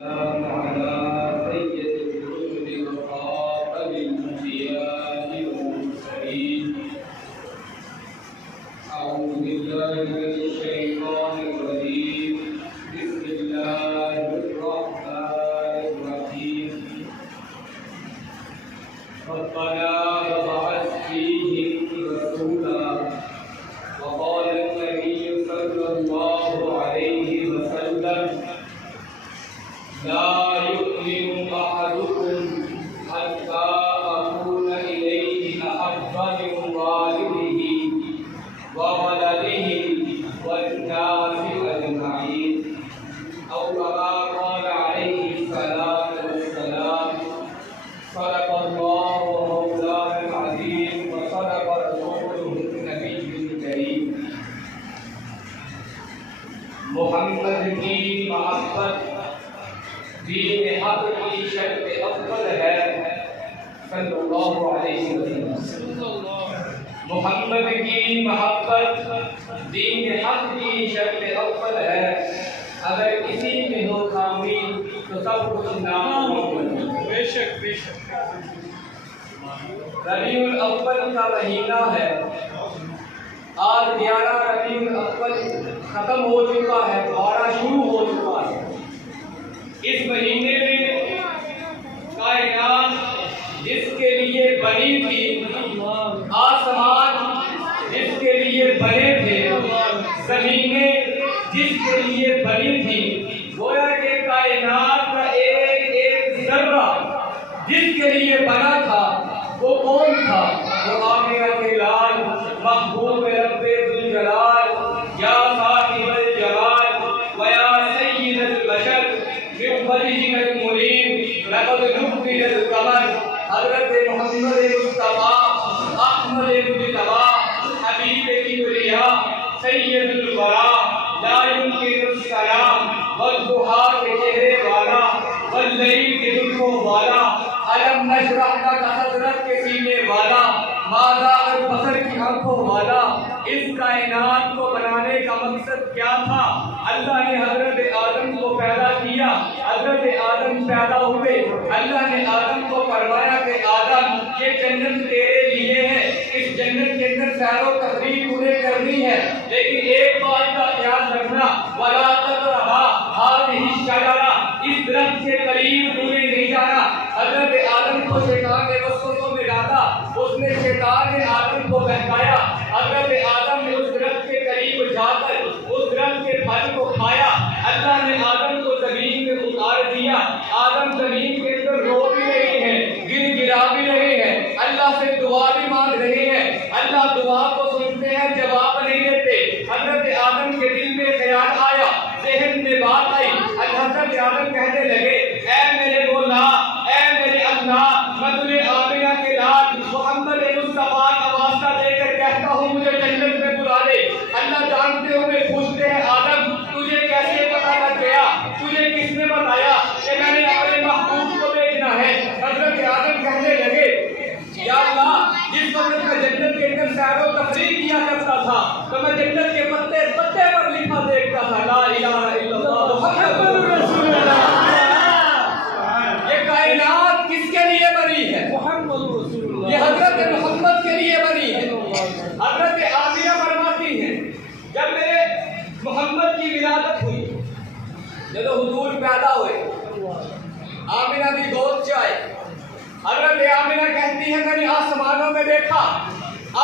السلام على سيد الرسل وخاتم الأنبياء والمرسلين. أعوذ بالله من الشيطان الرجيم. بسم الله الرحمن الرحيم. ربنا وابعث فيهم رسولا. وقال النبي صلى الله عليه وسلم: لا يؤمن أحدكم حتى أكون إليه أحب من والده وولده والناس أجمعين، أو كما قال عليه الصلاة والسلام. صدق الله مولانا العظيم وصدق رسوله النبي الكريم. محمد کی محبت دین حق کی شرط اول ہے صلی اللہ علیہ وسلم. محمد کی محبت دین حق کی شرط اول ہے. اگر کسی میں ہو خامی تو سب کچھ ناممکن ہے. بے شک بے شک. ربیع الاول کا مہینہ ہے. آج 11 ربیع الاول ختم ہو چکا ہے، 12 شروع ہو چکا ہے. اس مہینے میں کائنات جس کے لیے بنی تھی، آسمان جس کے لیے بنے تھے، زمینیں جس کے لیے بنی تھی، گویا کہ کائنات کا ایک ایک ذرہ جس کے لیے بنا تھا وہ کون تھا؟ وہ آمنہ کے لال محبوب رب ذوالجلال، یا صاحب الجلال ویا سید البشر من وجهك المنير لقد نبذل القمر. حضرت محمد مصطفیٰ احمد مجتبیٰ حبیب کبریا سید الورا لا يمكن السلام والضحا کے چہرے والا واللیل کے زلفوں والا علم نشرح لک صدرک کے سینے والا ماذا البصر کی آنکھوں والا. اس کائنات کو بنانے کا مقصد کیا تھا؟ اللہ نے حضرت آدم کو پیدا کیا. حضرت آدم پیدا ہوئے. اللہ نے آدم کو فرمایا کہ آدم یہ جنت تیرے لیے ہے، اس جنت کے اندر سیر و تفریح انہیں کرنی ہے، لیکن ایک بات کا خیال رکھنا، وَلَا تَقْرَبَا هَٰذِهِ الشَّجَرَةَ، اس درخت کے قریب انہیں نہیں جانا. حضرت آدم کو شیطان نے وسوسوں میں ڈالا. اس نے شیطان نے آدم کو بہکایا. حضرت آدم نے اس درخت کے قریب جا کر اس درخت کے پھل کو کھایا. اللہ نے آدم کو زمین میں اتار دیا. آدم زمین کے اندر رو بھی رہے ہیں، گر گرا بھی رہے ہیں، اللہ سے دعا بھی مانگ رہے ہیں. اللہ دعا کو سنتے ہیں، جواب نہیں دیتے. حضرت آدم کے دل میں خیال آیا، ذہن میں بات آئی. حضرت آدم کہنے لگے: اے میرے مولا، اے میرے اللہ، میں تجھے آمنہ کے لال محمد مصطفیٰ کا واسطہ دے کر کہتا ہوں مجھے جنت میں بلا دے. اللہ جانتے ہوئے پوچھتے ہیں: آدم تجھے کیسے پتہ لگ گیا؟ تجھے کس نے بتایا کہ میں نے اپنے محبوب کو بھیجنا ہے؟ حضرت آدم کہنے لگے: یا اللہ، جس وقت میں جنت کے اندر سیر و تفریح کیا کرتا تھا تو میں جنت کے پتے پتے پر لکھا دیکھتا تھا لا الہ الا اللہ محمد رسول اللہ. یہ کائنات کس کے لیے بنی ہے؟ محمد رسول اللہ. یہ حضرت محمد کے لیے بنی ہے. حضرت آمنہ فرماتی ہیں جب میرے محمد کی ولادت ہوئی، جب حضور پیدا ہوئے، آمنہ کی گود سے آئے. حضرت آمنہ کہتی ہے میں نے آسمانوں میں دیکھا،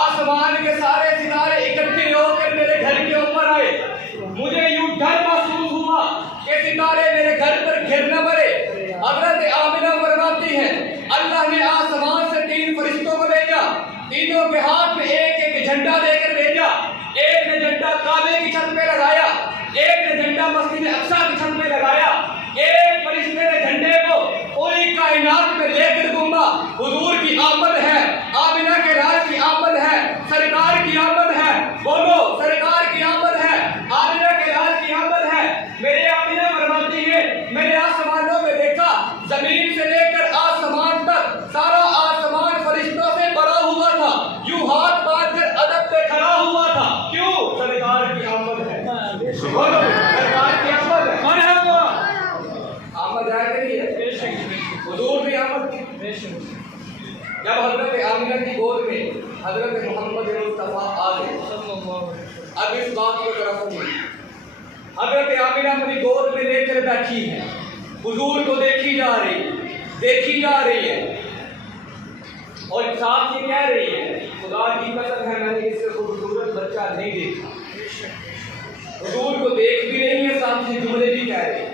آسمان کے سارے ستارے اکٹھے ہو کر میرے گھر کے اوپر آئے. مجھے یوں ڈر محسوس ہوا کہ ستارے میرے گھر پر گر نہ پڑے. حضرت آمنہ فرماتی ہیں اللہ نے آسمان سے 3 فرشتوں کو بھیجا. تینوں کے ہاتھ میں ایک ایک جھنڈا دے کر بھیجا. ایک نے جھنڈا کعبے کی چھت پہ لگایا، ایک نے جھنڈا مسجد اقصیٰ کی چھت پہ لگایا. ایک فرشتے نے جھنڈے کو پوری کائنات میں لے کر گھوما. حضور کی آمد ہے، آمنہ کے لال کی آمد ہے، سرکار کی آمد ہے. بولو سرکار کی آمد ہے، آمنہ کے لال کی آمد ہے. میرے آمنہ فرماتی ہے میں نے آسمانوں میں دیکھا، زمین سے لے کر آسمان تک سارا آسمان فرشتوں سے بھرا ہوا تھا. یوں ہاتھ باندھ کر ادب پہ کھڑا ہوا تھا. کیوں؟ سرکار کی آمد ہے. بولو سرکار کی آمد ہے. بات جائے کہ نہیں ہے؟ حضور کی آمد کی جب حضرت آمینہ کی گود میں حضرت محمد مصطفیٰ آ گئے، اب اس بات کو ذرا سنیے۔ حضرت آمینہ اپنی گود میں لے کر بیٹھی ہے، حضور کو دیکھی جا رہی ہے اور ساتھ یہ کہہ رہی ہے خدا کی قسم ہے میں نے اس سے خوبصورت بچہ نہیں دیکھا۔ حضور کو دیکھ بھی رہی ہے، ساتھ ہی جملے بھی کہہ رہی ہے،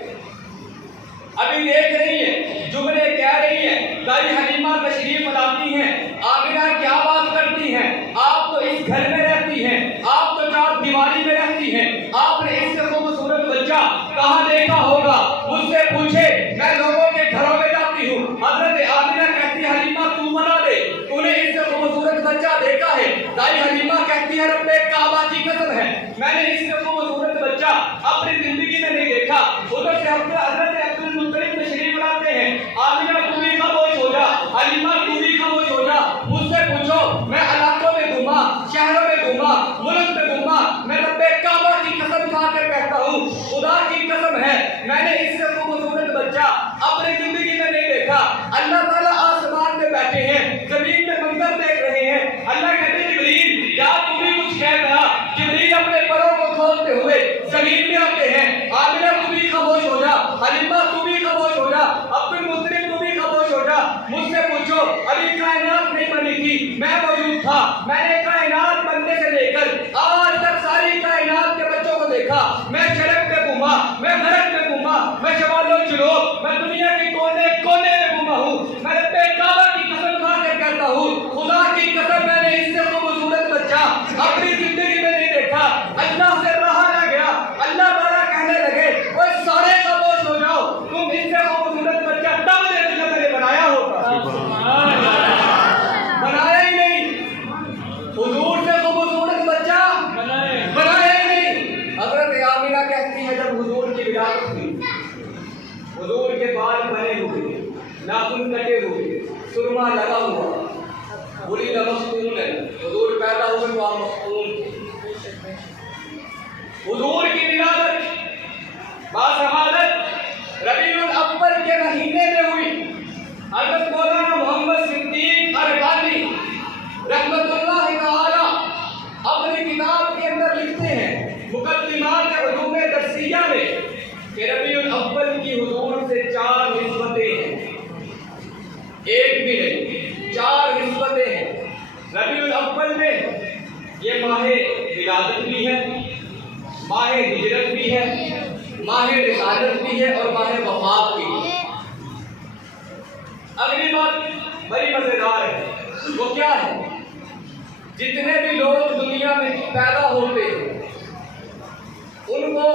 ابھی دیکھ رہی ہے، جملے کہہ رہی ہے۔ دائی حلیمہ تشریف لاتی ہیں، آمینہ کیا بات کرتی ہیں، آپ تو اس گھر میں رہتی ہیں، آپ تو چار دیواری میں رہتی ہیں، آپ نے اس سے خوبصورت بچہ کہاں دیکھا ہوگا، مجھ سے پوچھے، میں لوگوں کے گھروں میں جاتی ہوں۔ حضرت آمینہ کہتی ہے حلیمہ تو بتا دے تو نے اس سے خوبصورت بچہ دیکھا ہے؟ دائی حلیمہ کہتی ہے رب کعبہ کی قسم ہے میں نے اس سے خوبصورت بچہ اپنی زندگی میں نہیں دیکھا۔ ادھر سے حضرت عبدالمطلب تشریف لاتے ہیں، آمینہ تو بھی خاموش ہو جا، حلیمہ تو بھی خاموش ہو جا، مجھ سے پوچھو میں علاقوں میں گھوما، شہروں میں گھوما، ملک میں گھوما، میں رب کعبہ کی قسم کھا کر کہتا ہوں خدا کی قسم ہے میں نے اس سے خوبصورت بچہ اپنی زندگی میں نہیں دیکھا۔ اللہ تعالیٰ آسمان میں بیٹھے ہیں، زمین میں منظر دیکھ رہے ہیں، اللہ کہتے ہیں جبریل یا تو بھی کچھ کہہ رہا، جبریل اپنے پروں کو کھولتے ہوئے زمین میں آتے ہیں، آمینہ تو بھی خاموش ہو جا، حلیمہ تو بھی خاموش ہو جا، عبدالمطلب تو بھی خاموش ہو جا، مجھ سے پوچھو ابھی کائنات نہیں بنی تھی میں موجود تھا، میں نے کائنات بننے سے لے کر آج تک ساری کائنات کے بچوں کو دیکھا، میں شرق میں گھوما، میں غرب میں گھوما، میں شمال و جنوب، میں دنیا کے کونے کونے میں گھوما ہوں، میں رب کعبہ کی قسم کھا کر کہتا ہوں خدا کی قسم میں نے اس سے خوبصورت بچہ اپنی زندگی میں نہیں دیکھا۔ اللہ سے رہا نہ گیا، اللہ تعالیٰ کہنے لگے وہ سارے خاموش ہو جاؤ، تم اس سے خوبصورت بچہ تب دیکھ جب میں نے بنایا ہوگا، بنایا ہی نہیں، حضور سے خوبصورت بچہ بنایا ہی نہیں۔ حضرت آمینہ کہتی ہے جب حضور کی ولادت ہوئی، حضور کے بال بنے ہوئے، ناخن کٹے ہوئے، سرما لگا ہوا، بری مختون ہے، حضور پیدا ہوئے تو آپ مختون تھے۔ حضور کی ولادت باسعادت ربیع الاول کے مہینے میں ہوئی۔ حضرت مولانا محمد صدیق ارکانی رحمت اللہ تعالی اپنی کتاب کے اندر لکھتے ہیں مقدمات علوم درسیہ میں کہ ربیع الاول کی حضور سے 4 نسبتیں ہیں، ایک بھی نہیں 4 نسبتیں ہیں۔ ربیع الاول میں یہ ماہ ولادت بھی ہے، ماہ ہجرت بھی ہے، ماہ رسالت بھی ہے اور ماہ وفات بھی ہے۔ اگلی بات بڑی مزیدار ہے، وہ کیا ہے؟ جتنے بھی لوگ دنیا میں پیدا ہوتے ہیں ان کو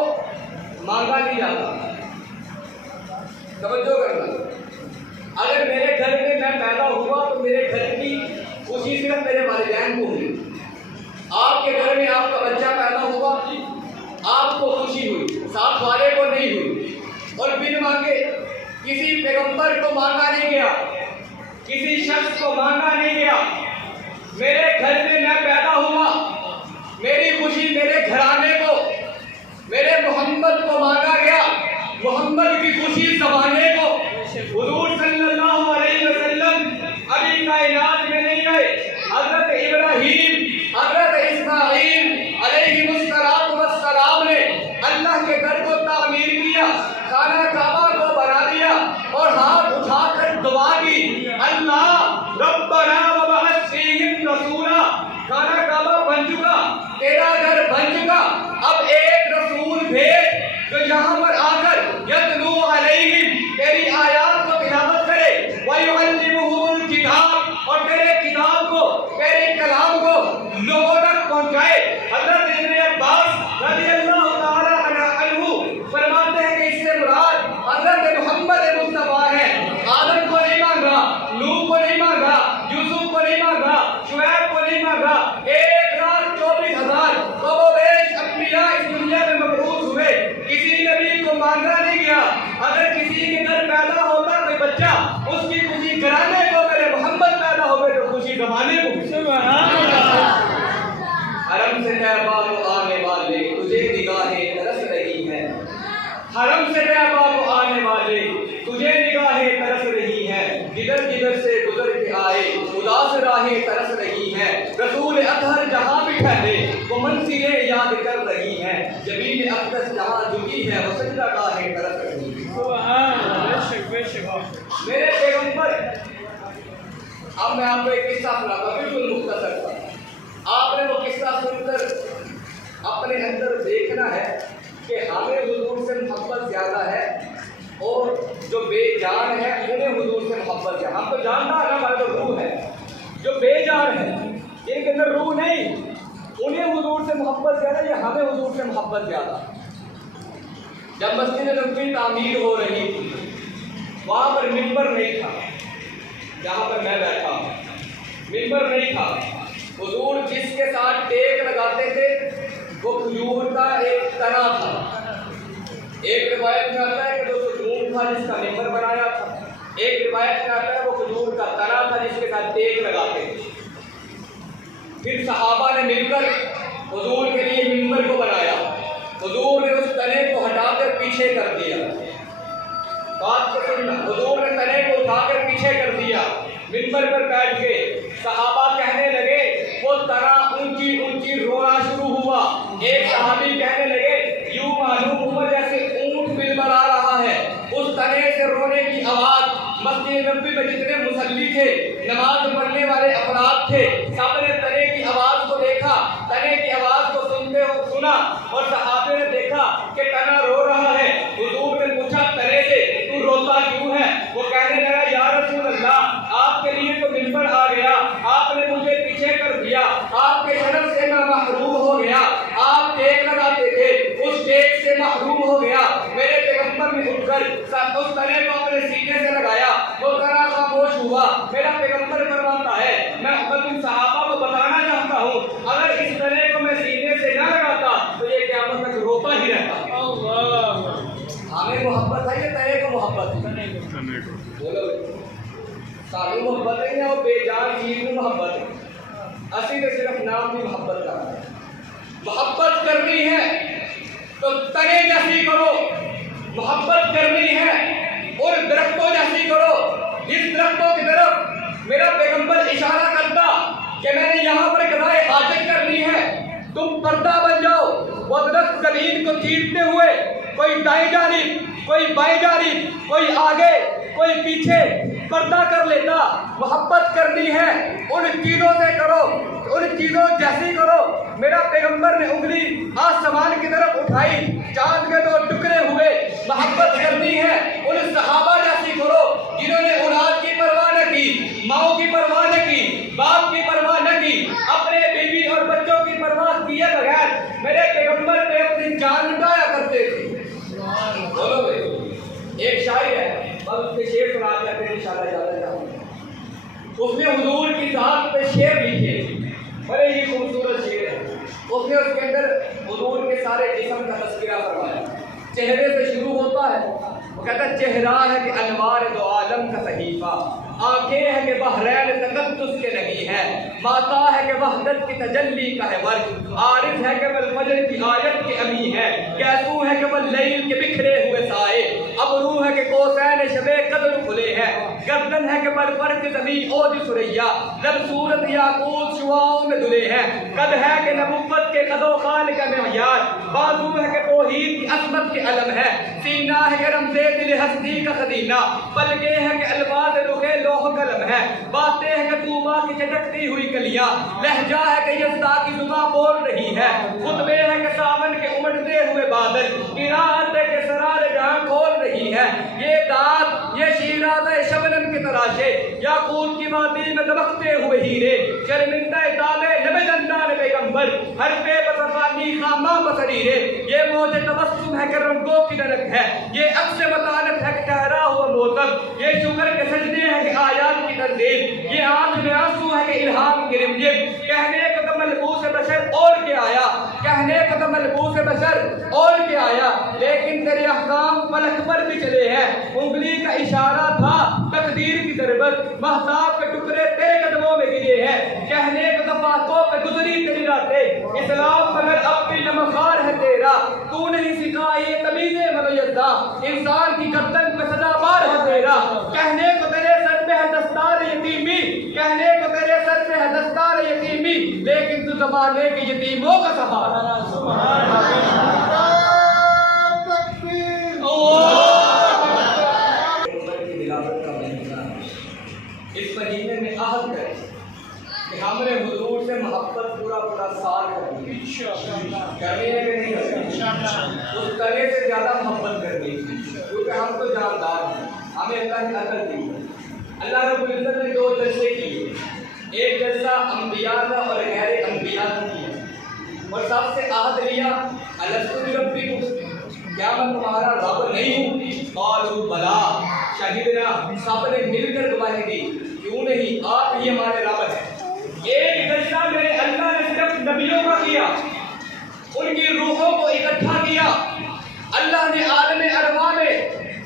مانگا نہیں جاتا، توجہ کرنا، اگر میرے گھر میں میں پیدا ہوا تو میرے گھر کی خوشی صرف میرے والدین کو ہوئی، آپ کے گھر میں آپ کا بچہ پیدا ہوا آپ کو خوشی ہوئی، ساتھ والے کو نہیں ہوئی، اور بن مانگے کسی پیغمبر کو مانگا نہیں گیا، کسی شخص کو مانگا نہیں گیا، میرے گھر میں میں پیدا ہوا، میری خوشی میرے گھرانے کو، میرے محمد کو مانگا گیا، محمد کی خوشی زمانے کو۔ حضور صلی اللہ علیہ وسلم ابھی کائنات میں نہیں آئے، حضرت ابراہیم حضرت اسماعیل علیہ السلام نے اللہ کے گھر کو تعمیر کیا، خانہ کعبہ کو بنا دیا اور ہاتھ اٹھا کر دعا کی، اللہ ربنا وبعث فیہم رسولا، خانہ کعبہ بن چکا، تیرا گھر بن چکا، اب ایک رسول بھیج جو یہاں پر آ کر یتلو علیہم تیری آیات کو تلاوت کرے، وَيُعَلِّمُهُمُ الْكِتَابَ اور تیرے کتاب کو تیرے کلام کو لوگوں تک پہنچائے۔ حضرت ابن عباس رضی اللہ تعالی عنہ فرماتے ہیں کہ اس سے مراد حضرت محمد مصطفیٰ ہے۔ آدم کو نہیں مانگا، نوح کو نہیں مانگا، یوسف کو نہیں مانگا، شعیب کو نہیں مانگا، 1,24,000 کم و بیش انبیاء اس دنیا میں مبعوث ہوئے، کسی نبی کو مانگا نہیں گیا۔ اگر کسی کے گھر پیدا ہو ادھر سے گزر کے آئے اداس راہیں ترس رہی ہیں رسول اطہر جہاں بھی ٹھہرے وہ منزلیں یاد کر رہی ہیں جبین اقدس جہاں جھکی ہے وہ سجدہ گاہیں ترس رہی ہیں میرے پیغمبر اب میں آپ کو ایک قصہ سناتا ہوں بالکل مختصر تھا آپ نے وہ قصہ سن کر اپنے اندر دیکھنا ہے کہ ہمیں حضور سے محبت زیادہ ہے اور جو بے جان ہے انہیں حضور سے محبت ہے ہم تو جانتا ہے ہمارا تو روح ہے جو بے جان ہے ان کے اندر روح نہیں انہیں حضور سے محبت زیادہ یا ہمیں حضور سے محبت زیادہ جب مسجد نبوی تعمیر ہو رہی تھی وہاں پر ممبر نہیں تھا جہاں پر میں بیٹھا ہوں ممبر نہیں تھا حضور جس کے ساتھ ٹیک لگاتے تھے وہ کھجور کا ایک تنا تھا ایک روایت میں آتا ہے کہ وہ کھجور تھا جس کا ممبر بنایا تھا ایک روایت میں آتا ہے وہ کھجور کا تنا تھا جس کے ساتھ ٹیک لگاتے تھے پھر صحابہ نے مل کر حضور کے لیے ممبر کو بنایا حضور نے اس تنے کو ہٹا کر پیچھے کر دیا بات کو سننا حضور نے تنے کو اٹھا کر پیچھے کر دیا ممبر پر بیٹھ کے صحابہ کہنے لگے وہ تنا اونچی اونچی رونا شروع ہوا ایک صحابی کہنے لگے یوں معلوم ہوا جیسے اونٹ بلبلا رہا ہے اس تنے سے رونے کی آواز مسجد نبوی میں جتنے مصلی تھے نماز پڑھنے والے افراد تھے سب نے تنے کی آواز کو دیکھا تنے کی آواز کو سنتے ہو سنا اور صحابے نے دیکھا کہ تنا رو رہا ہے حضور نے پوچھا تنے سے تو روتا کیوں ہے وہ کہنے لگا یا رسول اللہ آپ کے لیے تو ممبر آ گیا آپ نے مجھے پیچھے کر دیا آپ کے شرف سے میں محروم ہو گیا آپ ٹیک لگاتے تھے اس ٹیک سے محروم ہو گیا میرے پیغمبر نے اٹھ کر اس تنے کو اپنے سینے سے لگایا وہ تنا خاموش ہوا میرا پیغمبر فرماتا ہے میں تم صحابہ کو بتانا چاہتا ہوں اگر اس تنے کو میں سینے سے نہ لگاتا تو یہ قیامت تک روتا ہی رہتا ہمیں محبت ہے یہ تنے کو محبت ہے بولو سانو محبت ہے یا وہ بے جان چیز میں محبت ہے اسی نے صرف نام کی محبت کرنا ہے محبت کرنی ہے تو تنے جیسی کرو محبت کرنی ہے اور درختوں جیسی کرو جس درختوں کی طرف میرا پیغمبر اشارہ کرتا کہ میں نے یہاں پر قضائے حاجت کرنی ہے تم پردہ بن جاؤ وہ درخت زمین کو چیرتے ہوئے کوئی دائیں جانب کوئی بائیں جانب کوئی آگے کوئی پیچھے پردہ کر لیتا محبت کرنی ہے ان چیزوں سے کرو ان چیزوں جیسی کرو میرا پیغمبر نے انگلی آسمان کی طرف اٹھائی چاند کے دو ٹکڑے ہوئے محبت کرنی ہے ان صحابہ جیسی کرو جنہوں نے اولاد کی پرواہ نہ کی ماؤں کی پرواہ نہ کی باپ کی پرواہ نہ کی اپنے بیوی اور بچوں کی پرواہ کیے بغیر میرے پیغمبر پہ اپنی جان لٹایا کرتے تھے بولو ایک شاعر ہے بس اس کے شعر سنا کرتے ہیں انشاءاللہ زیادہ جاؤں اس نے حضور کی ذات پہ شعر لکھے بڑے ہی خوبصورت شعر ہے اس نے اس کے اندر حضور کے سارے جسم کا تذکرہ فرمایا چہرے سے شروع ہوتا ہے وہ کہتا ہے چہرہ ہے کہ انوار دو عالم کا صحیفہ آنکھیں ہے کہ بحرین تقدس کے لگی ہے ماتا ہے کہ وحدت کی تجلی کا ہے ورد عارف ہے کہ والفجر کی آیت کی امی ہے کیسو ہے کہ واللیل کے بکھرے ہوئے سائے ابرو ہے کہ کوسین شب قدر کھلے ہیں گردن ہے کہ بالفرق زمین اوج سریا لب صورت یاقوت شعاؤں میں دھلے ہیں قد ہے کہ نبوت کے قد و خال کا معیار بازو ہے کہ توحید کی عظمت کے علم ہے سینہ ہے کہ رمز دل ہستی کا خزینہ پلکیں ہے کہ الفاظ رخے لوح قلم ہے باتیں ہے کہ طوبہ کی چٹکتی ہوئی کلیاں لہجہ ہے کہ یزدا کی زباں بول رہی ہے خطبے ہے کہ ساون کے امڑتے ہوئے بادل قرات ہے کہ سرار جہاں کھول رہی ہے یہ دانت یہ شیراز شبنم کی تراشے یاقوت کی وادی میں دبکتے ہوئے ہیرے شرمندہ تابے لب جندان پیغمبر ہر بے بصفانی خامہ بصریرے یہ موج تبسم ہے کہ رنگوں کی نرک ہے یہ عکس مطالب ہے کہ ٹھہرا ہوا موتب یہ شکر کے سجدے ہیں کہ آیات کی تنزیل یہ آنکھ میں آنسو ہے کہ الہام کی رمجم کہنے کا تو ملبوس بشر اور کیا آیا کہنے کا تو ملبوس بشر اور کیا آیا لیکن تیرے احکام فلک پر بھی چلے ہیں انگلی کا اشارہ تھا تقدیر کی ضربت مہتاب کے ٹکڑے تیرے قدموں میں گرے ہیں کہنے کا تو باتوں پہ گزری تیری راتیں اسلام مگر اب بھی نمخار ہے تیرا تو نہیں سکھائی تمیز ممیزہ انسان کی گردن پہ سزا بار ہے تیرا کہنے کو تیرے سر پہ ہے دستار زمانے کے یتیموں کا سہارا. اس مہینے میں عہد کریں کہ ہم نے حضور سے محبت پورا سال کرنی ہے کہ نہیں کرنی. اس طرح سے زیادہ محبت کرنی ہے کیونکہ ہم تو جاندار ہیں. ہمیں اللہ نے عقل دی. اللہ رب العزت نے 2 جلسے کیے. ایک جلسہ انبیاء کا اور غیر انبیاء کا کیا اور سب سے عہد لیا الستو بربکم, کیا میں تمہارا رب نہیں ہوں؟ قالوا بلا شہدنا, سب نے مل کر گواہی دی کیوں نہیں, آپ ہی ہمارے رب ہیں. ایک جلسہ میرے اللہ نے صرف نبیوں کا کیا, ان کی روحوں کو اکٹھا کیا. اللہ نے عالم ارواح میں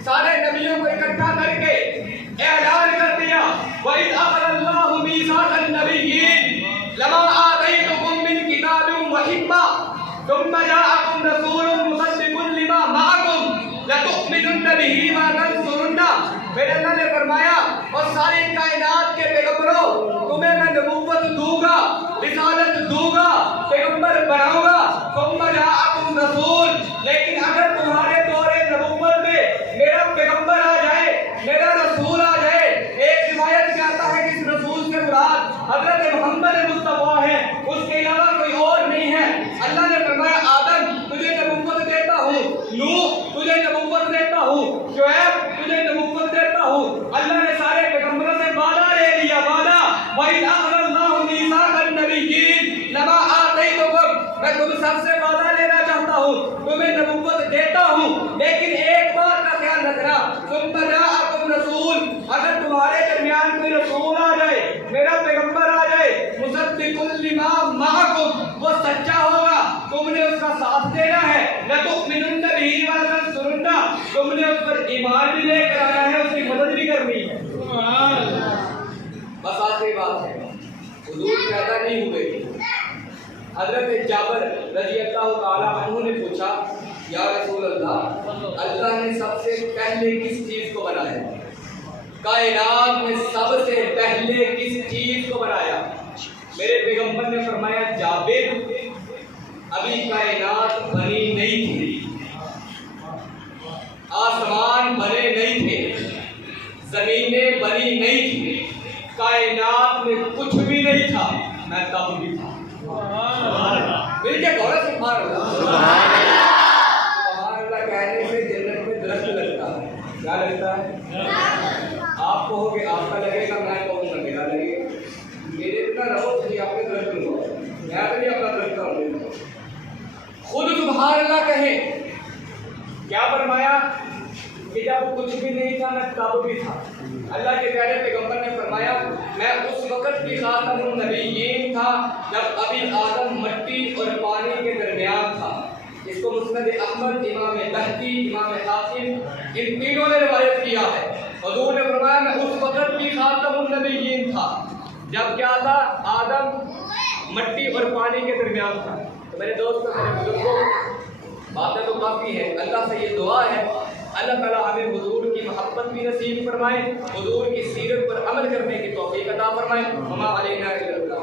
سارے نبیوں کو اکٹھا کر کے اعلان کر دیا وَإِذْ أَخَذَ اللَّهُ مِيثَاقَ النَّبِيِّينَ لَمَا آتَيْتُكُم مِّن كِتَابٍ وَحِكْمَةٍ ثُمَّ جَاءَكُمْ رَسُولٌ مُصَدِّقٌ لِّمَا مَعَكُمْ لَتُؤْمِنُنَّ بِهِ وَلَتَنصُرُنَّهُ. پھر اللہ نے فرمایا اور ساری کائنات کے پیغمبروں تمہیں میں نبوت دوں گا, رسالت دوں گا, پیغمبر بناؤں گا. ثم جاءکم رسول, لیکن اگر تمہارے دور نبوت میں میرا پیغمبر آ جائے, میرا رسول آ جائے, ایک روایت کہتا ہے کہ اس رسول سے مراد حضرت محمد مصطفیٰ ہے, اس کے علاوہ کوئی اور نہیں ہے. اللہ نے فرمایا آدم تجھے نبوت دیتا ہوں, نوح تجھے نبوت دیتا ہوں, شعیب تجھے نبوت دیتا ہوں. اللہ نے سارے پیغمبروں سے وعدہ لے لیا, وعدہ وَإِذْ أَخَذَ اللَّهُ مِيثَاقَ النَّبِيِّينَ لَمَا آتَيْتُكُم, میں تم سب سے وعدہ لینا چاہتا ہوں, تمہیں نبوت دیتا ہوں, لیکن ایک بات کا خیال رکھنا ثُمَّ جَاءَكُمْ رَسُولٌ, اگر تمہارے درمیان کوئی رسول آ جائے, میرا پیغمبر آ جائے, مُصَدِّقٌ لِّمَا مَعَكُمْ, وہ سچا ہوگا, تم نے اس کا ساتھ دینا ہے. لَتُؤْمِنُنَّ بِهِ وَلَتَنصُرُنَّهُ, تم نے اس پر ایمان بھی لے کر آنا ہے, اس کی مدد بھی کرنی ہے. بس آخری بات ہے, حضور پیدا نہیں ہوئے. حضرت جابر رضی اللہ تعالیٰ عنہ نے پوچھا یا رسول اللہ, اللہ نے سب سے پہلے کس چیز کو بنایا؟ کائنات میں سب سے پہلے کس چیز کو بنایا؟ میرے پیغمبر نے فرمایا جابر ابھی کائنات بنی نہیں تھی, آسمان بنے نہیں تھے, زمینیں بنی نہیں تھی, کائنات میں کچھ بھی نہیں تھا, میں تب بھی تھا. مل کے کہو نا سبحان اللہ. سبحان اللہ کہنے سے جنت میں درخت لگتا ہے. کیا لگتا ہے؟ آپ کہو گے آپ کا لگے گا, میں کہوں گا میرا لگے گا. میرے اتنا رہو تو آپ کے درخت لگو, میں بھی اپنا درخت کروں. خود سبحان اللہ کہیں, کیا فرمایا کہ جب کچھ بھی نہیں تھا میں تب بھی تھا. اللہ کے پیارے پیغمبر نے فرمایا میں اس وقت بھی خاتم النبیین تھا جب ابھی آدم مٹی اور پانی کے درمیان تھا. اس کو مسند احمد, امام بہقی, امام حاکم, ان تینوں نے روایت کیا ہے. حضور نے فرمایا میں اس وقت بھی خاتم النبیین تھا جب کیا تھا, آدم مٹی اور پانی کے درمیان تھا. تو میرے دوستوں, میرے بزرگوں, باتیں تو کافی ہیں. اللہ سے یہ دعا ہے اللہ تعالیٰ ہمیں حضور کی محبت بھی نصیب فرمائے, حضور کی سیرت پر عمل کرنے کی توفیق عطا فرمائے. وما علینا الا البلاغ.